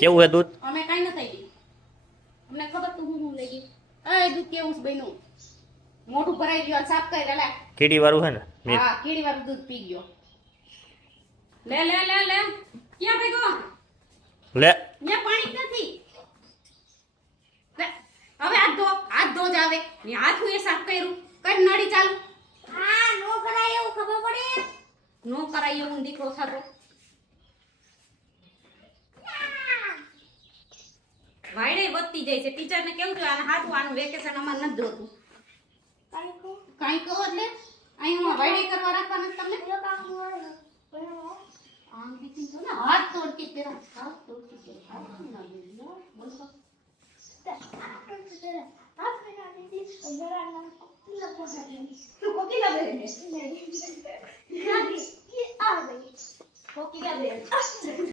કેવું હે દૂધ? અમે કાઈ ન થઈ ગઈ. અમને ખબર તો હું લઈ ગઈ. એ દૂધ કેવું છે બહેનો? મોઢું ભરાઈ ગયું સાફ કરી લે. કીડી વાળું હે ને? હા, કીડી વાળું દૂધ પી ગયો. લે લે લે લે. ક્યાં ભેગો? લે. મે પાણી નથી. લે. હવે હાથ ધો જ આવે. ને હાથ હું એ સાફ કર્યું. કઈ નડી ચાલુ. હા, નો કરાય એવું ખબર પડે. નો કરાય એવું દીકરો થાતો. વાયડે વધતી જાય છે. ટીચરને કેવું જોઈએ આને હાથું આનું વેકેશન અમાર નથી જોતું. કાઈ કહો એટલે અહીંયા વાયડે કરવા રાખવાના તમને આમ દીકરી તો ને હાથ તોડતી તેરા હાથ તોડતી તેરા હાથ ના બોલો બોલો કોકીલા બેરે ને કોકીલા બેરે